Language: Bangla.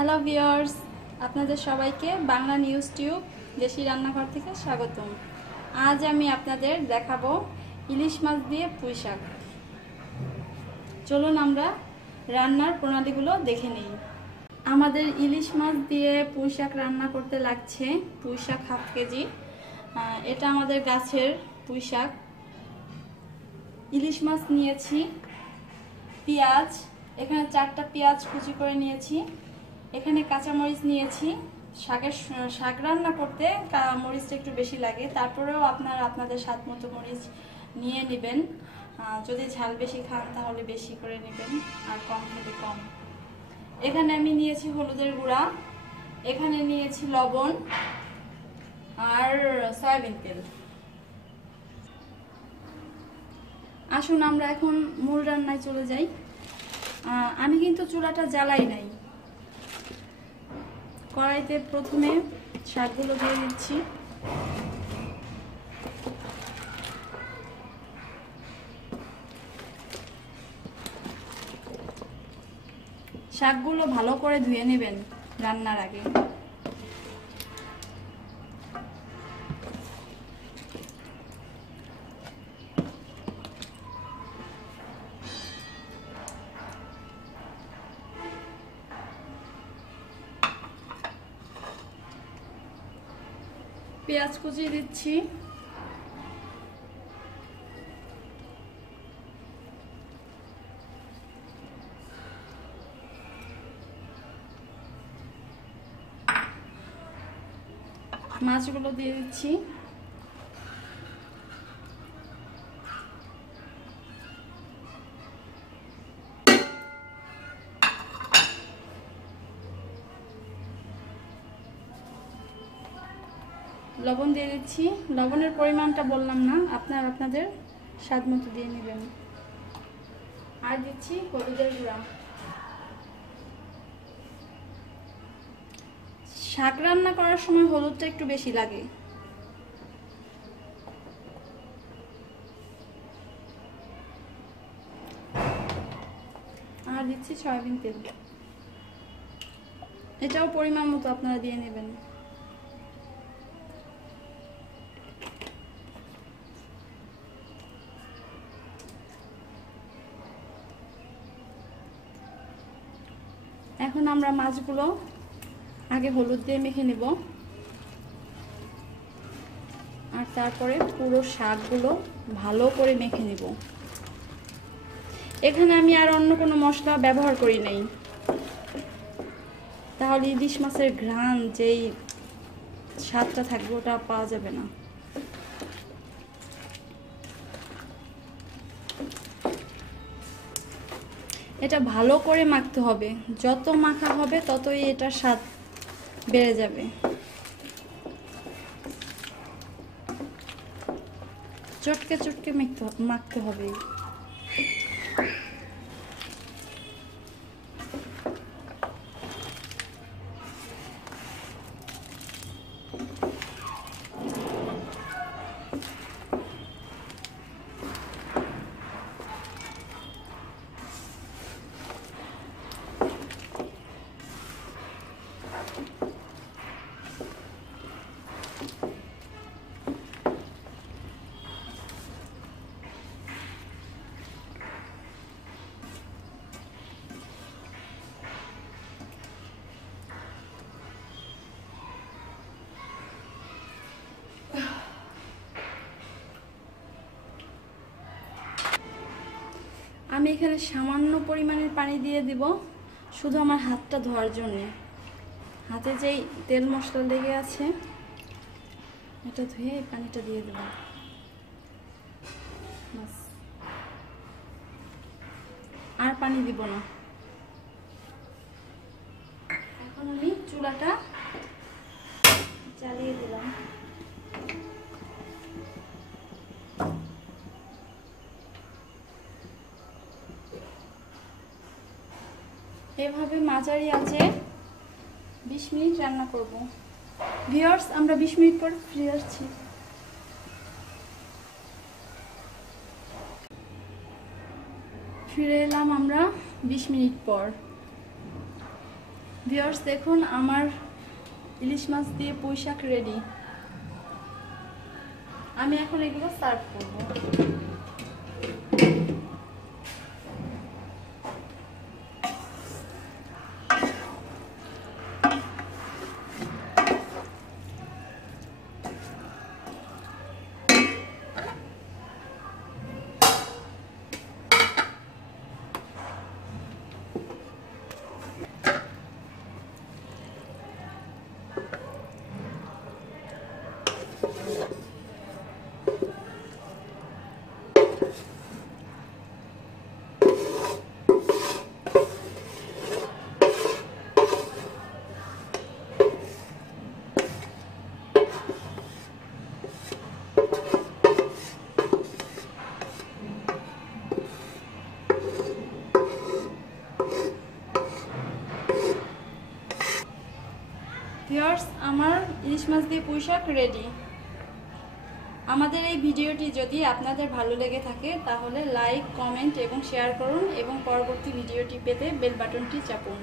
হ্যালো ভিউয়ার্স, আপনাদের সবাইকে বাংলা নিউজ টিউব দেশি রান্নাঘর থেকে স্বাগতম। আজ আমি আপনাদের দেখাবো ইলিশ মাছ দিয়ে পুঁই শাক। চলুন আমরা রান্নার প্রণালীগুলো দেখে নিই। আমাদের ইলিশ মাছ দিয়ে পুঁই শাক রান্না করতে লাগছে পুঁই শাক হাফ কেজি। এটা আমাদের গাছের পুঁই শাক। ইলিশ মাছ নিয়েছি, পেঁয়াজ, এখানে 4টা পেঁয়াজ কুচি করে নিয়েছি, এখানে কাঁচামরিচ নিয়েছি। শাক রান্না করতে মরিচটা একটু বেশি লাগে, তারপরেও আপনাদের স্বাদ মতো মরিচ নিয়ে নেবেন। যদি ঝাল বেশি খান তাহলে বেশি করে নেবেন, আর কম খেলে কম। এখানে আমি নিয়েছি হলুদের গুঁড়া, এখানে নিয়েছি লবণ আর সয়াবিন তেল। আসুন আমরা এখন মূল রান্নায় চলে যাই। আমি কিন্তু চুলাটা জ্বালাই নাই। কড়াইতে প্রথমে শাকগুলো দিয়ে দিচ্ছি। শাকগুলো ভালো করে ধুয়ে নেবেন রান্নার আগে। পেঁয়াজ কুচি দিচ্ছি, মাছগুলো দিয়ে দিচ্ছি, লবণ দিয়ে দিচ্ছি। লবণের পরিমাণটা বললাম না, আপনাদের স্বাদ মতো দিয়ে নেবেন। আর দিচ্ছি হলুদের গুঁড়া। শাক রান্না করার সময় হলুদটা একটু বেশি লাগে। আর দিচ্ছি সয়াবিন তেল, এটাও পরিমাণ মতো আপনারা দিয়ে নেবেন। এখন আমরা মাছগুলো আগে হলুদ দিয়ে মেখে নেব, আর তারপরে পুরো শাকগুলো ভালো করে মেখে নেব। এখানে আমি আর অন্য কোনো মশলা ব্যবহার করি নাই, তাহলে ইলিশ মাছের ঘ্রাণ যেই স্বাদটা থাকবে ওটা পাওয়া যাবে না। এটা ভালো করে মাখতে হবে, যত মাখা হবে ততই এটার স্বাদ বেড়ে যাবে। চটকে চটকে মাখতে হবে। আমি এখানে সামান্য পরিমাণের পানি দিয়ে দিব, শুধু আমার হাতটা ধোয়ার জন্য। হাতে যেই তেল মশলা লেগে আছে এটা ধুয়ে এই পানিটা দিয়ে দেব। আর পানি দিব না। এখন আমি চুলাটা জ্বালিয়ে দিলাম। এভাবে মাঝারি আঁচে 20 মিনিট রান্না করব। ভিউয়ার্স, আমরা 20 মিনিট পর ফিরে আসছি। ফিরে এলাম আমরা 20 মিনিট পর। ভিউয়ার্স দেখুন আমার ইলিশ মাছ দিয়ে পুঁইশাক রেডি। আমি এখন এগুলো সার্ভ করব। ভিউয়ার্স আমার ইলিশ মাছ দিয়ে পুঁইশাক রেডি। আমাদের এই ভিডিওটি যদি আপনাদের ভালো লেগে থাকে তাহলে লাইক, কমেন্ট এবং শেয়ার করুন এবং পরবর্তী ভিডিওটি পেতে বেল বাটনটি চাপুন।